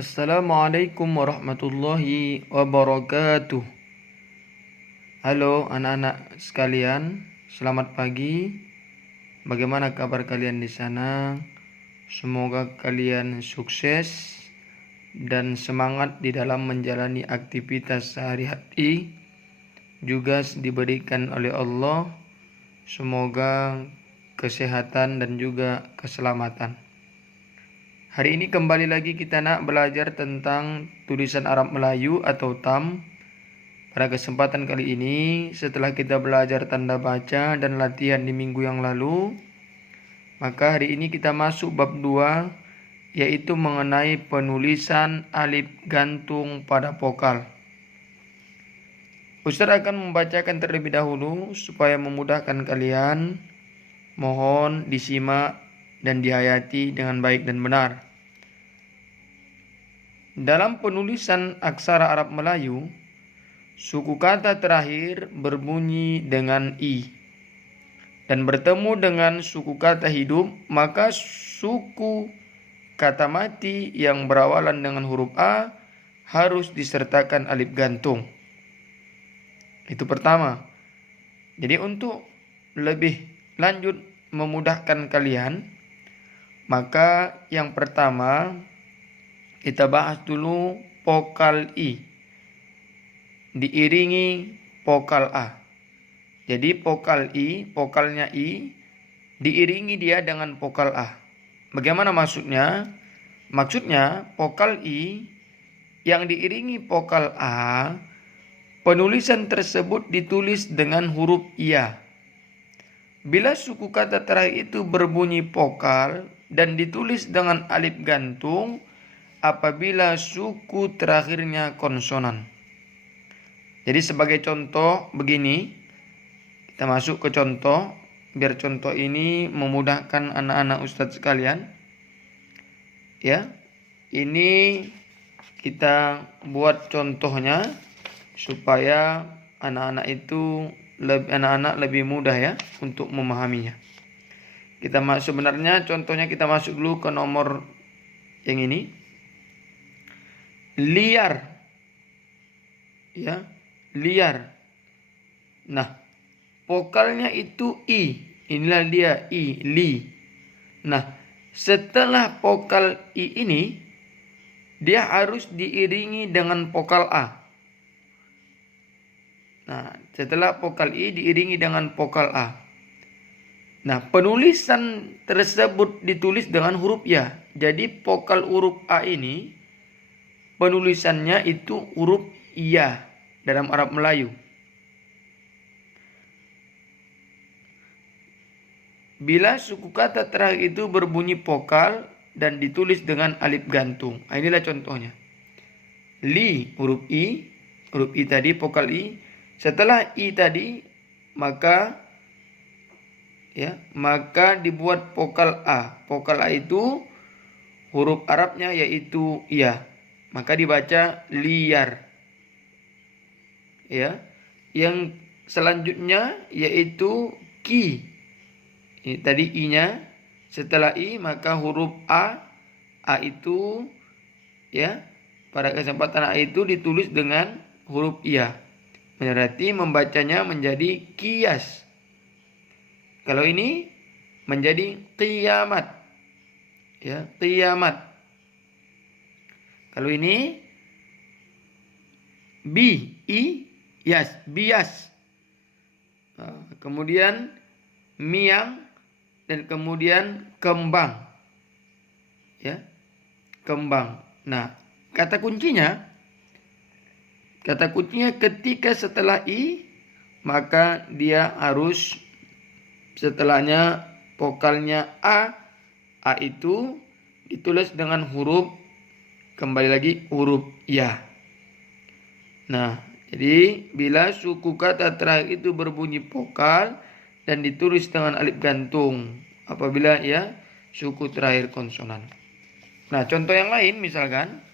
Assalamualaikum warahmatullahi wabarakatuh. Halo anak-anak sekalian, selamat pagi. Bagaimana kabar kalian di sana? Semoga kalian sukses dan semangat di dalam menjalani aktivitas sehari-hari. Juga diberikan oleh Allah. Semoga kesehatan dan juga keselamatan. Hari ini kembali lagi kita nak belajar tentang tulisan Arab Melayu atau TAM. Pada kesempatan kali ini, setelah kita belajar tanda baca dan latihan di minggu yang lalu, maka hari ini kita masuk bab 2, yaitu mengenai penulisan alif gantung pada vokal. Ustaz akan membacakan terlebih dahulu supaya memudahkan kalian. Mohon disimak dan dihayati dengan baik dan benar. Dalam penulisan aksara Arab Melayu, suku kata terakhir berbunyi dengan I dan bertemu dengan suku kata hidup, maka suku kata mati yang berawalan dengan huruf A harus disertakan alif gantung. Itu pertama. Jadi untuk lebih lanjut memudahkan kalian, maka yang pertama kita bahas dulu vokal I diiringi vokal A. Jadi vokal I, vokalnya I diiringi dia dengan vokal A. Bagaimana maksudnya? Maksudnya vokal I yang diiringi vokal A, penulisan tersebut ditulis dengan huruf Iya. Bila suku kata terakhir itu berbunyi vokal dan ditulis dengan alif gantung apabila suku terakhirnya konsonan. Jadi sebagai contoh begini, kita masuk ke contoh, biar contoh ini memudahkan anak-anak ustadz sekalian. Ya, ini kita buat contohnya supaya anak-anak lebih mudah ya untuk memahaminya. Kita sebenarnya contohnya kita masuk dulu ke nomor yang ini. Liar. Ya, liar. Nah, vokalnya itu I. Inilah dia I, li. Nah, setelah vokal I ini dia harus diiringi dengan vokal A. Nah, setelah vokal I diiringi dengan vokal A. Nah, penulisan tersebut ditulis dengan huruf Ya. Jadi vokal huruf A ini penulisannya itu huruf Ya dalam Arab Melayu. Bila suku kata terakhir itu berbunyi vokal dan ditulis dengan alif gantung. Nah, inilah contohnya. Li huruf I tadi vokal I. Setelah I tadi maka dibuat vokal A. Vokal A itu huruf Arabnya yaitu Ya. Maka dibaca liar. Ya. Yang selanjutnya yaitu ki. Ini tadi I-nya. Setelah I maka huruf A itu ya, pada kesempatan A itu ditulis dengan huruf Ya. Berarti membacanya menjadi kias. Kalau ini menjadi qiyamat. Ya, qiyamat. Kalau ini bias. Kemudian miang dan kemudian kembang. Ya, kembang. Nah, kata kuncinya ketika setelah I maka dia harus setelahnya vokalnya A itu ditulis dengan huruf kembali lagi huruf Ya. Nah, jadi bila suku kata terakhir itu berbunyi vokal dan ditulis dengan alif gantung apabila ya suku terakhir konsonan. Nah, contoh yang lain misalkan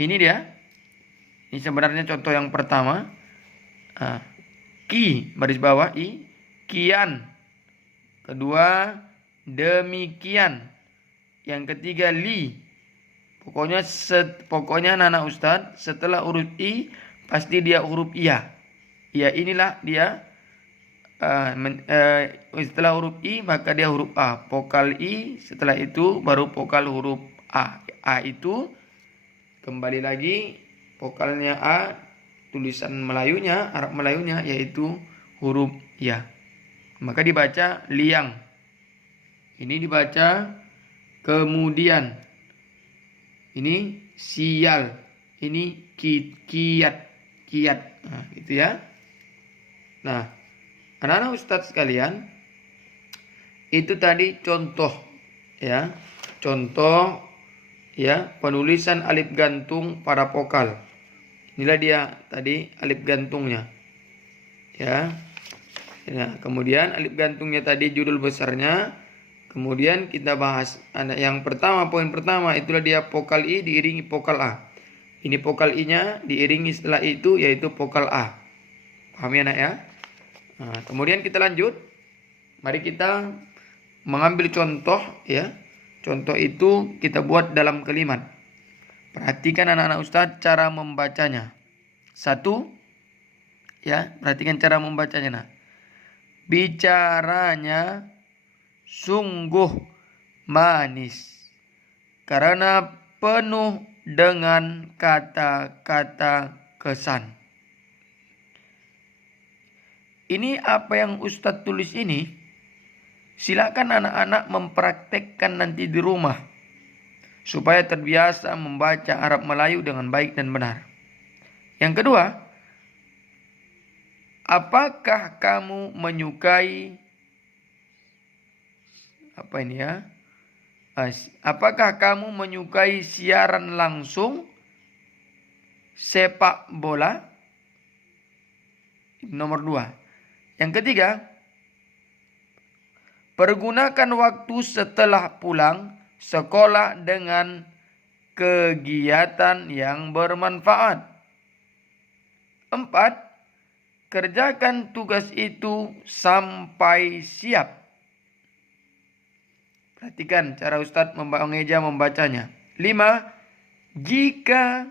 ini dia. Ini sebenarnya contoh yang pertama. Ki, baris bawah I, kian. Kedua, demikian. Yang ketiga, li. Pokoknya anak-anak Ustadz, setelah huruf I pasti dia huruf iya. Ya inilah dia. Setelah huruf I maka dia huruf A. Vokal I, setelah itu baru vokal huruf A. A itu kembali lagi vokalnya A, tulisan Melayunya, Arab Melayunya yaitu huruf ya. Maka dibaca liang. Ini dibaca kemudian. Ini sial. Ini kiat. Nah, gitu ya. Nah, anak-anak Ustadz sekalian, itu tadi contoh ya. Contoh ya, penulisan alif gantung pada vokal. Inilah dia tadi alif gantungnya. Ya. Nah, kemudian alif gantungnya tadi judul besarnya. Kemudian kita bahas yang pertama, poin pertama itulah dia vokal I diiringi vokal A. Ini vokal I-nya diiringi setelah itu yaitu vokal A. Paham ya nak ya? Nah, kemudian kita lanjut. Mari kita mengambil contoh ya. Contoh itu kita buat dalam kalimat. Perhatikan anak-anak Ustadz cara membacanya. 1 ya, perhatikan cara membacanya. Nah. Bicaranya sungguh manis karena penuh dengan kata-kata kesan. Ini apa yang Ustadz tulis ini, silakan anak-anak mempraktekkan nanti di rumah supaya terbiasa membaca Arab Melayu dengan baik dan benar. Yang kedua, apakah kamu menyukai apakah kamu menyukai siaran langsung sepak bola? Nomor 2. Yang ketiga, pergunakan waktu setelah pulang sekolah dengan kegiatan yang bermanfaat. 4. Kerjakan tugas itu sampai siap. Perhatikan cara Ustadz mengeja membacanya. 5. Jika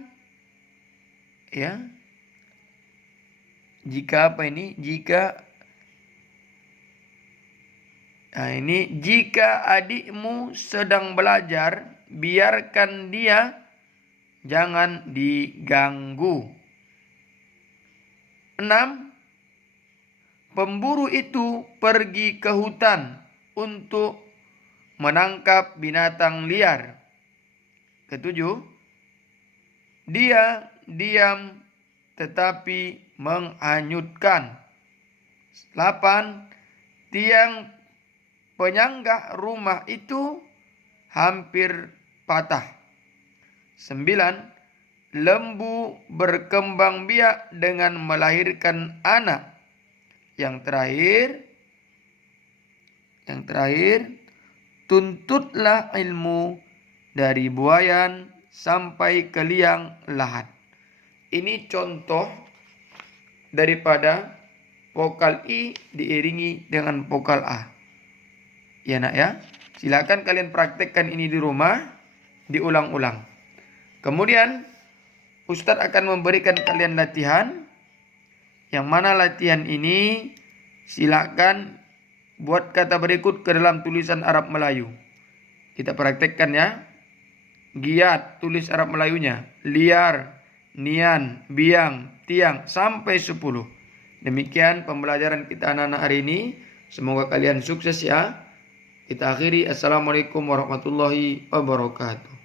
adikmu sedang belajar, biarkan dia, jangan diganggu. 6. Pemburu itu pergi ke hutan untuk menangkap binatang liar. 7. Dia diam tetapi menghanyutkan. 8. Tiang penyangga rumah itu hampir patah. 9. Lembu berkembang biak dengan melahirkan anak. Yang terakhir, tuntutlah ilmu dari buayan sampai ke liang lahat. Ini contoh daripada vokal I diiringi dengan vokal A. Ya nak ya. Silakan kalian praktekkan ini di rumah, diulang-ulang. Kemudian Ustadz akan memberikan kalian latihan. Yang mana latihan ini silakan buat kata berikut ke dalam tulisan Arab Melayu. Kita praktekkan ya. Giat, tulis Arab Melayunya. Liar, nian, biang, tiang, sampai 10. Demikian pembelajaran kita anak-anak hari ini. Semoga kalian sukses ya. Kita akhiri. Assalamualaikum warahmatullahi wabarakatuh.